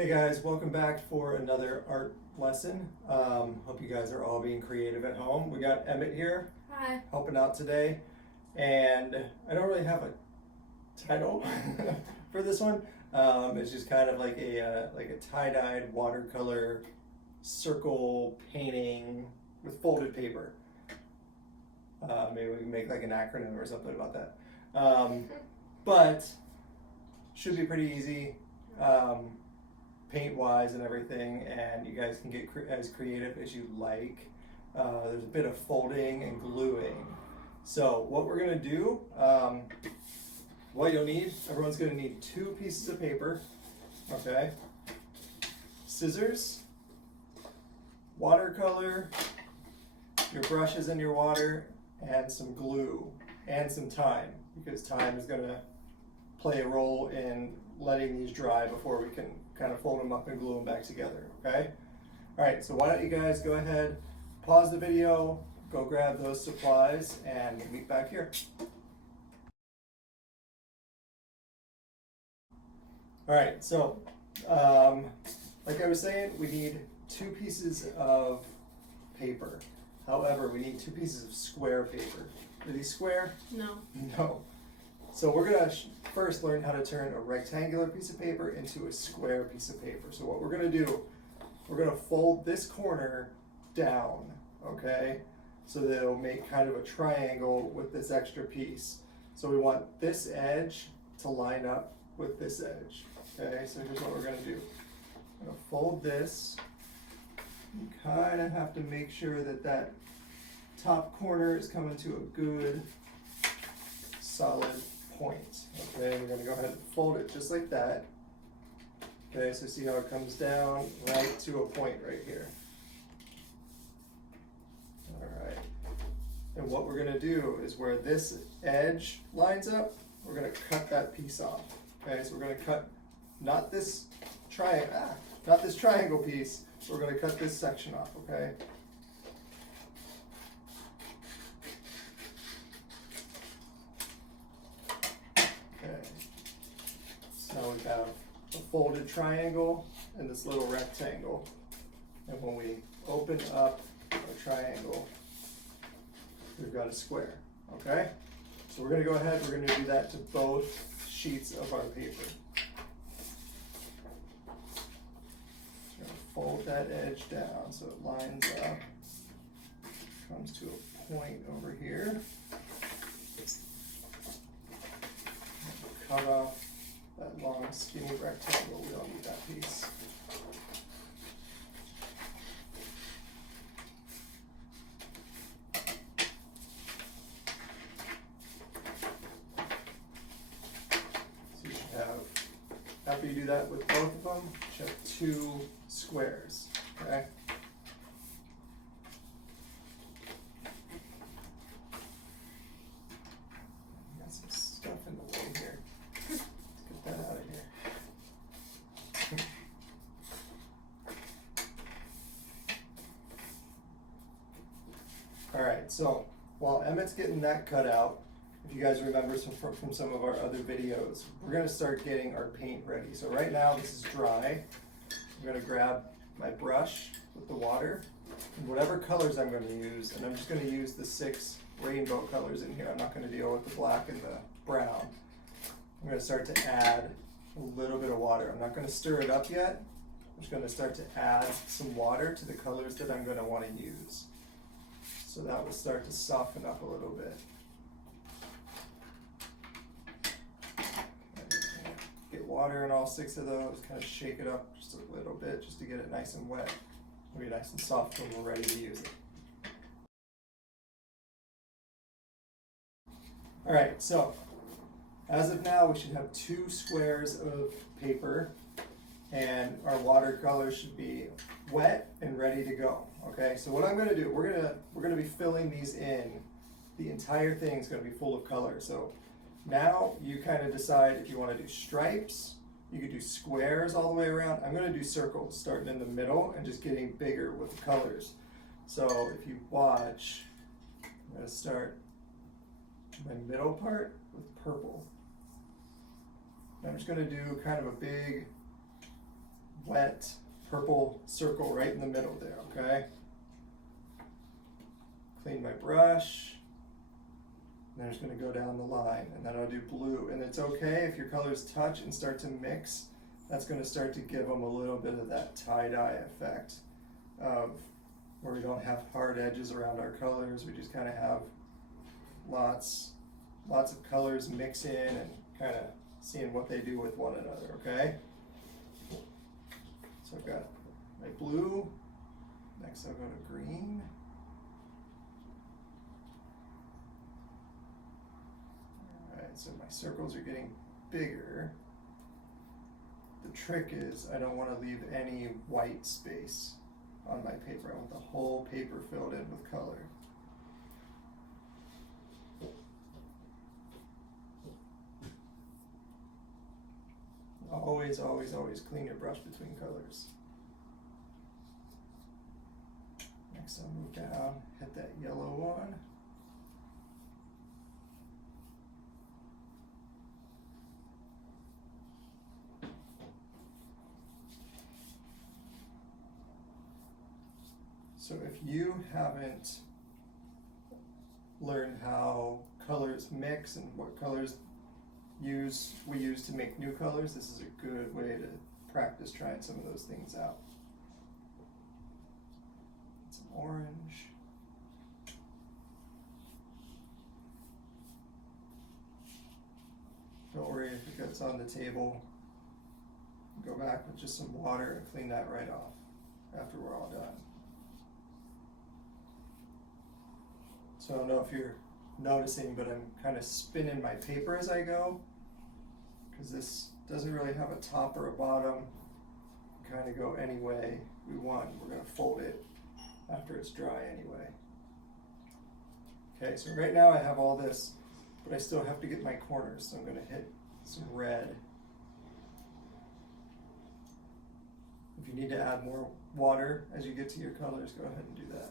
Hey guys, welcome back for another art lesson. Hope you guys are all being creative at home. We got Emmett here. Hi. Helping out today. And I don't really have a title for this one. It's just kind of like a tie-dyed watercolor circle painting with folded paper. Maybe we can make like an acronym or something about that. But should be pretty easy. Paint wise and everything, and you guys can get as creative as you like. There's a bit of folding and gluing. So what we're gonna do, what you'll need, everyone's gonna need 2 pieces of paper, okay? Scissors, watercolor, your brushes and your water, and some glue, and some time, because time is gonna play a role in letting these dry before we can kind of fold them up and glue them back together, okay? All right, so why don't you guys go ahead, pause the video, go grab those supplies, and we'll meet back here. All right, so like I was saying, we need 2 pieces of paper. However, we need 2 pieces of square paper. Are these square? No. No. So we're gonna first learn how to turn a rectangular piece of paper into a square piece of paper. So what we're gonna do, we're gonna fold this corner down, okay? So that it'll make kind of a triangle with this extra piece. So we want this edge to line up with this edge, okay? So here's what we're gonna do. I'm gonna fold this. You kind of have to make sure that that top corner is coming to a good, solid point. Okay, we're going to go ahead and fold it just like that. Okay, so see how it comes down right to a point right here. All right. And what we're going to do is where this edge lines up, we're going to cut that piece off. Okay, so we're going to cut not this triangle piece, we're going to cut this section off, okay? Now we have a folded triangle and this little rectangle. And when we open up a triangle, we've got a square, okay? So we're gonna go ahead, we're gonna do that to both sheets of our paper. Just gonna fold that edge down so it lines up, comes to a point over here. Cut off that long skinny rectangle, we don't need that piece. So you should have, after you do that with both of them, you should have 2 squares, okay? Got some stuff in the way here. That out of here. All right, so while Emmett's getting that cut out, if you guys remember from some of our other videos, we're gonna start getting our paint ready. So right now this is dry. I'm gonna grab my brush with the water and whatever colors I'm gonna use, and I'm just gonna use the 6 rainbow colors in here. I'm not gonna deal with the black and the brown. I'm going to start to add a little bit of water. I'm not going to stir it up yet. I'm just going to start to add some water to the colors that I'm going to want to use. So that will start to soften up a little bit. Get water in all 6 of those, kind of shake it up just a little bit just to get it nice and wet. It'll be nice and soft when we're ready to use it. All right, so as of now, we should have 2 squares of paper, and our watercolor should be wet and ready to go. Okay, so what I'm going to do, we're going to be filling these in. The entire thing is going to be full of color. So now you kind of decide if you want to do stripes. You could do squares all the way around. I'm going to do circles, starting in the middle and just getting bigger with the colors. So if you watch, I'm going to start my middle part with purple. I'm just going to do kind of a big wet purple circle right in the middle there, okay? Clean my brush. And I'm just going to go down the line, and then I'll do blue. And it's okay if your colors touch and start to mix. That's going to start to give them a little bit of that tie-dye effect of where we don't have hard edges around our colors. We just kind of have lots of colors mix in and kind of seeing what they do with one another, okay? So I've got my blue. Next I'll go to green. Alright, so my circles are getting bigger. The trick is I don't want to leave any white space on my paper. I want the whole paper filled in with color. Always, always, always clean your brush between colors. Next I'll move down, hit that yellow one. So if you haven't learned how colors mix and what colors we use to make new colors, this is a good way to practice trying some of those things out. Some orange. Don't worry if it gets on the table. Go back with just some water and clean that right off after we're all done. So I don't know if you're noticing, but I'm kind of spinning my paper as I go, because this doesn't really have a top or a bottom. Kind of go any way we want. We're going to fold it after it's dry anyway. Okay, so right now I have all this, but I still have to get my corners, so I'm going to hit some red. If you need to add more water as you get to your colors, go ahead and do that.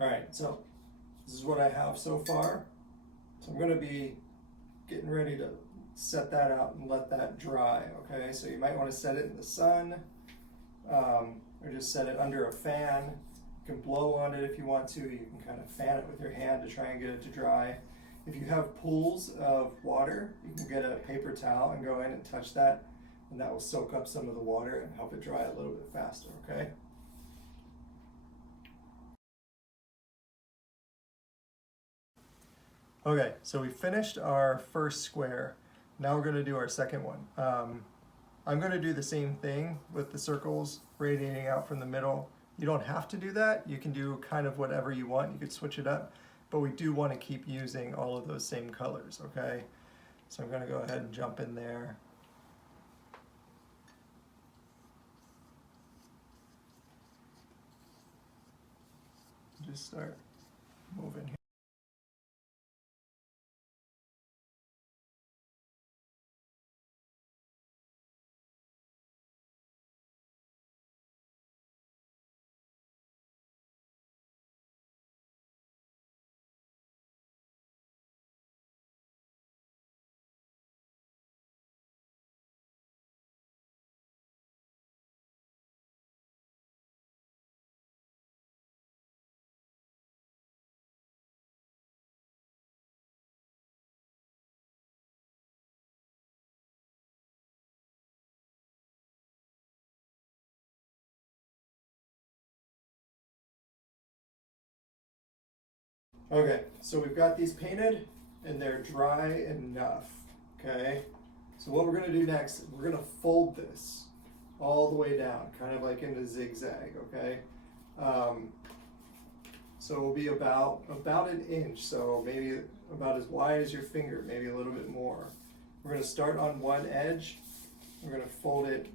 Alright, so this is what I have so far. So I'm going to be getting ready to set that out and let that dry, okay? So you might want to set it in the sun, or just set it under a fan. You can blow on it if you want to. You can kind of fan it with your hand to try and get it to dry. If you have pools of water, you can get a paper towel and go in and touch that, and that will soak up some of the water and help it dry a little bit faster, okay? Okay, so we finished our first square. Now we're going to do our second one. I'm going to do the same thing with the circles radiating out from the middle. You don't have to do that. You can do kind of whatever you want. You could switch it up, but we do want to keep using all of those same colors, okay? So I'm going to go ahead and jump in there. Just start moving here. Okay, so we've got these painted and they're dry enough, okay? So what we're gonna do next, we're gonna fold this all the way down, kind of like in a zigzag, okay? So it will be about an inch, so maybe about as wide as your finger, maybe a little bit more. We're gonna start on one edge We're going to fold it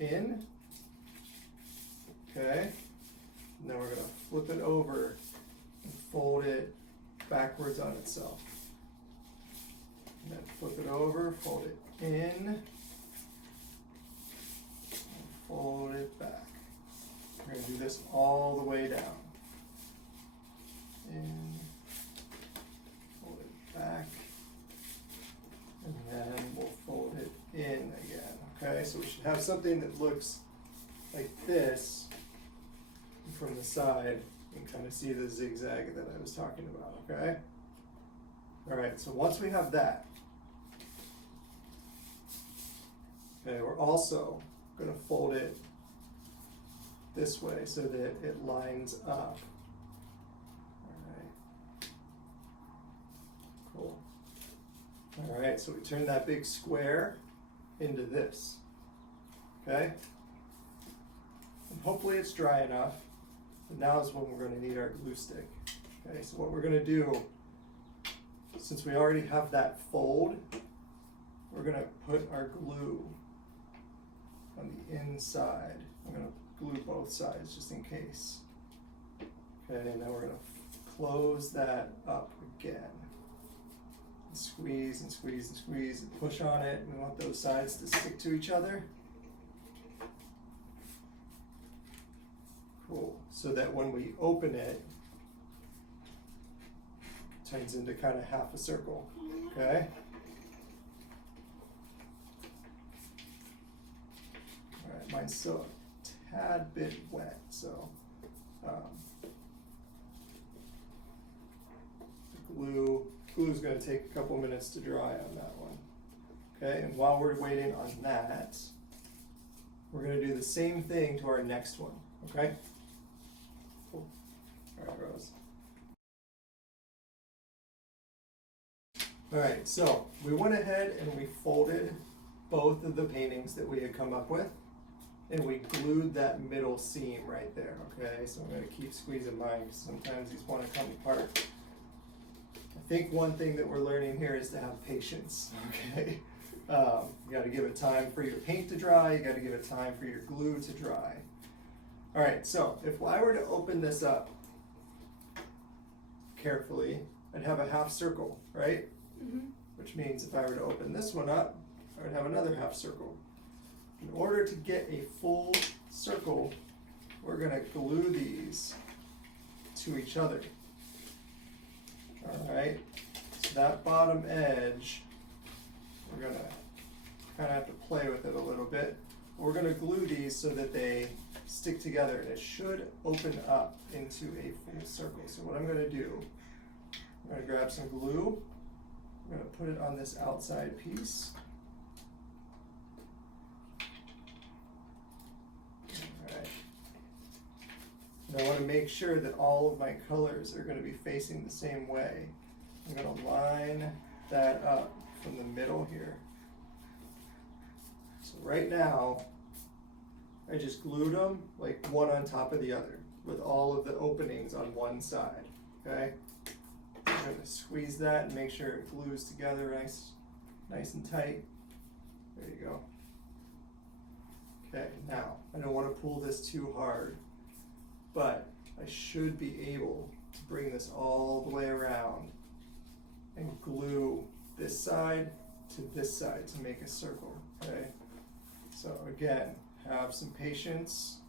in. Okay. And then we're going to flip it over and fold it backwards on itself. And then flip it over, fold it in, and fold it back. We're going to do this all the way down. In, fold it back, and then we'll fold it in again. Okay, so we should have something that looks like this from the side. You can kind of see the zigzag that I was talking about, okay? All right, so once we have that, okay, we're also going to fold it this way so that it lines up. All right, cool. All right, so we turn that big square into this, okay? And hopefully it's dry enough. And now is when we're going to need our glue stick. Okay, so what we're going to do, since we already have that fold, we're going to put our glue on the inside. I'm going to glue both sides just in case. Okay, and then we're going to close that up again. And squeeze and squeeze and squeeze and push on it. We want those sides to stick to each other. Cool. So that when we open it, it turns into kind of half a circle. Okay? Alright, mine's still a tad bit wet, so the glue's going to take a couple minutes to dry on that one. Okay, and while we're waiting on that, we're going to do the same thing to our next one. Okay? Cool. Alright, Rose. Alright, so we went ahead and we folded both of the paintings that we had come up with, and we glued that middle seam right there, okay? So I'm going to keep squeezing mine because sometimes these want to come apart. I think one thing that we're learning here is to have patience, okay? You got to give it time for your paint to dry, you got to give it time for your glue to dry. Alright, so if I were to open this up carefully, I'd have a half circle, right? Mm-hmm. Which means if I were to open this one up, I would have another half circle. In order to get a full circle, we're going to glue these to each other. Alright, so that bottom edge, we're going to kind of have to play with it a little bit. We're going to glue these so that they stick together, and it should open up into a full circle. So what I'm going to do, I'm going to grab some glue, I'm going to put it on this outside piece. Alright. And I want to make sure that all of my colors are going to be facing the same way. I'm going to line that up from the middle here. So right now, I just glued them like one on top of the other with all of the openings on one side, okay? I'm going to squeeze that and make sure it glues together nice and tight. There you go. Okay, now, I don't want to pull this too hard, but I should be able to bring this all the way around and glue this side to this side to make a circle, okay? So again, have some patience.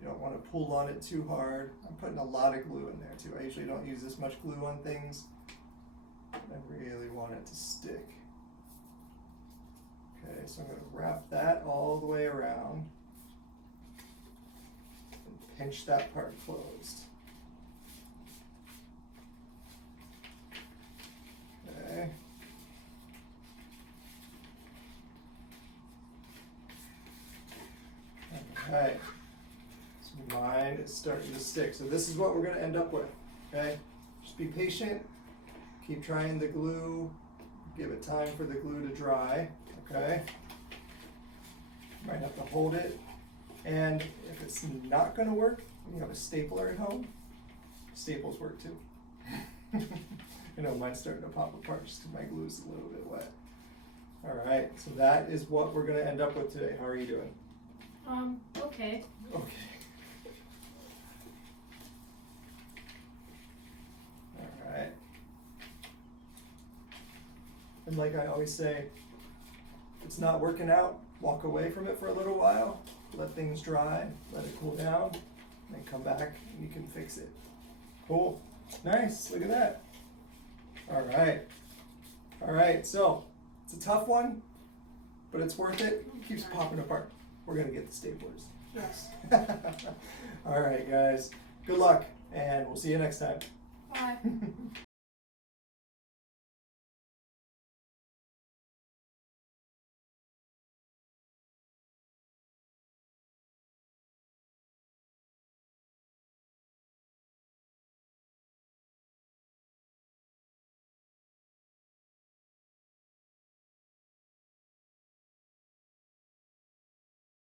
You don't want to pull on it too hard. I'm putting a lot of glue in there too. I usually don't use this much glue on things. I really want it to stick. Okay, so I'm going to wrap that all the way around and pinch that part closed. Okay. Okay, so mine is starting to stick. So this is what we're going to end up with, okay? Just be patient, keep trying the glue, give it time for the glue to dry, okay? Might have to hold it, and if it's not going to work, and you have a stapler at home, staples work too. You know, mine's starting to pop apart just because my glue's a little bit wet. All right, so that is what we're gonna end up with today. How are you doing? Okay. Okay. All right. And like I always say, if it's not working out, walk away from it for a little while, let things dry, let it cool down, and then come back and you can fix it. Cool. Nice. Look at that. All right. All right. So it's a tough one, but it's worth it. It keeps popping apart. We're going to get the staplers. Yes. All right, guys. Good luck, and we'll see you next time. Bye.